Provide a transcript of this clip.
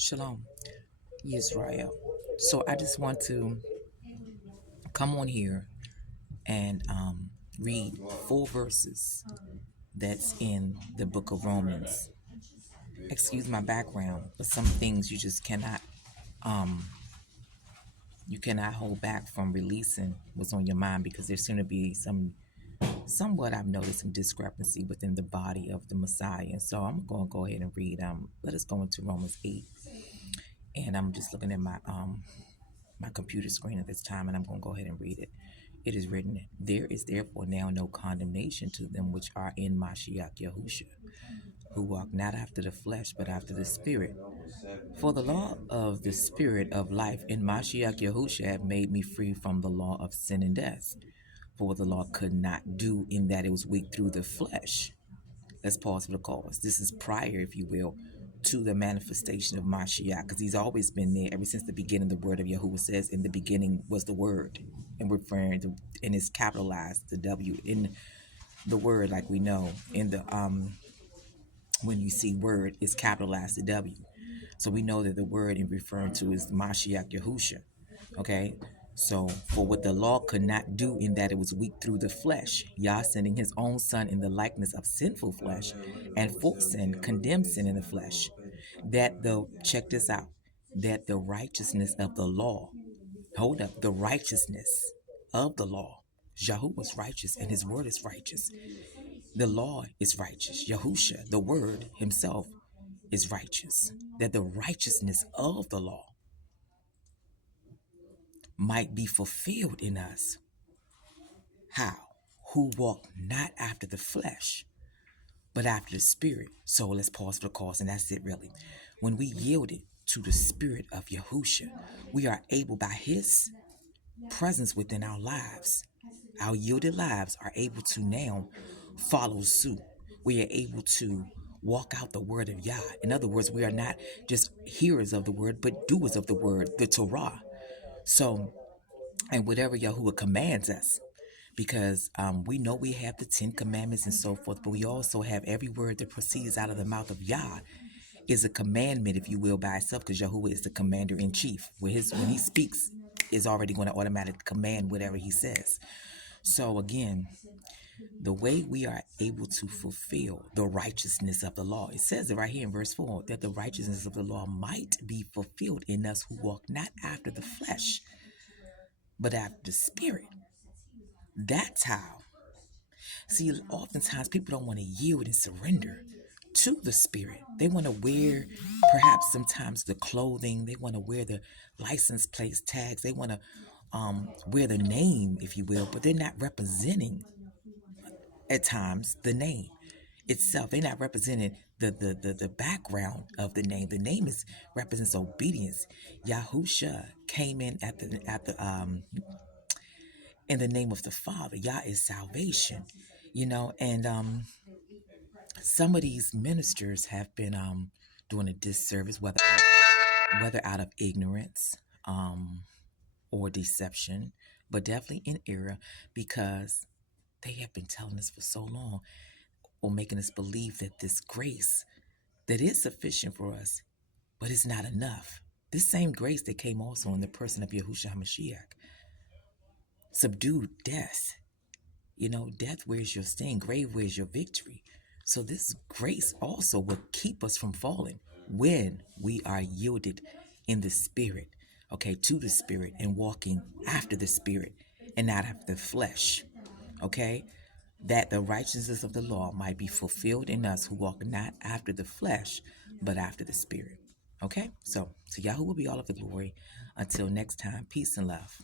Shalom, Israel. So I just want to come on here and read 4 verses that's in the book of Romans. Excuse my background, but some things um you cannot hold back from releasing what's on your mind, because there's going to be somewhat I've noticed some discrepancy within the body of the Messiah. And so I'm going to go ahead and read. Let us go into Romans 8, and I'm just looking at my computer screen at this time, and I'm going to go ahead and read it. It is written, "There is therefore now no condemnation to them which are in Mashiach Yahusha, who walk not after the flesh, but after the Spirit. For the law of the Spirit of life in Mashiach Yahusha have made me free from the law of sin and death. For what the law could not do, in that it was weak through the flesh." Let's pause for the cause. This is prior, if you will, to the manifestation of Mashiach, because he's always been there ever since the beginning. The word of Yahuwah says, "In the beginning was the word," and we're referring to, and it's capitalized, the W in the word, like we know in the when you see word, it's capitalized, the W. So we know that the word in referring to is Mashiach Yahusha. Okay, so for what the law could not do, in that it was weak through the flesh, Yah sending his own son in the likeness of sinful flesh, and for sin condemned sin in the flesh, that the, check this out, that the righteousness of the law, hold up, the righteousness of the law, Yahuwah was righteous and his word is righteous. The law is righteous. Yahusha, the word himself, is righteous. That the righteousness of the law might be fulfilled in us. How? Who walk not after the flesh, but after the Spirit. So let's pause for the cause, and that's it really. When we yielded to the Spirit of Yahusha, we are able, by his presence within our lives, our yielded lives are able to now follow suit. We are able to walk out the word of Yah. In other words, we are not just hearers of the word, but doers of the word, the Torah. So, and whatever Yahuwah commands us, because we know we have the 10 commandments and so forth, but we also have every word that proceeds out of the mouth of Yah is a commandment, if you will, by itself, because Yahuwah is the commander in chief. When he speaks, is already going to automatically command whatever he says. So again, the way we are able to fulfill the righteousness of the law, it says it right here in verse 4, that the righteousness of the law might be fulfilled in us who walk not after the flesh, but after the Spirit. That's how. See, oftentimes people don't want to yield and surrender to the Spirit. They want to wear, perhaps sometimes, the clothing. They want to wear the license plate tags. They want to wear the name, if you will, but they're not representing, at times, the name itself. They're not representing the background of the name. The name represents obedience. Yahusha came in in the name of the Father. Yah is salvation, and some of these ministers have been doing a disservice, whether out of ignorance or deception, but definitely in error, because they have been telling us for so long, or making us believe that this grace that is sufficient for us, but it's not enough. This same grace that came also in the person of Yahushua HaMashiach subdued death. Death, where's your sting? Grave, where's your victory? So this grace also will keep us from falling when we are yielded in the Spirit, okay, to the Spirit, and walking after the Spirit and not after the flesh, okay? That the righteousness of the law might be fulfilled in us who walk not after the flesh, but after the Spirit. Okay? So to Yahweh will be all of the glory. Until next time, peace and love.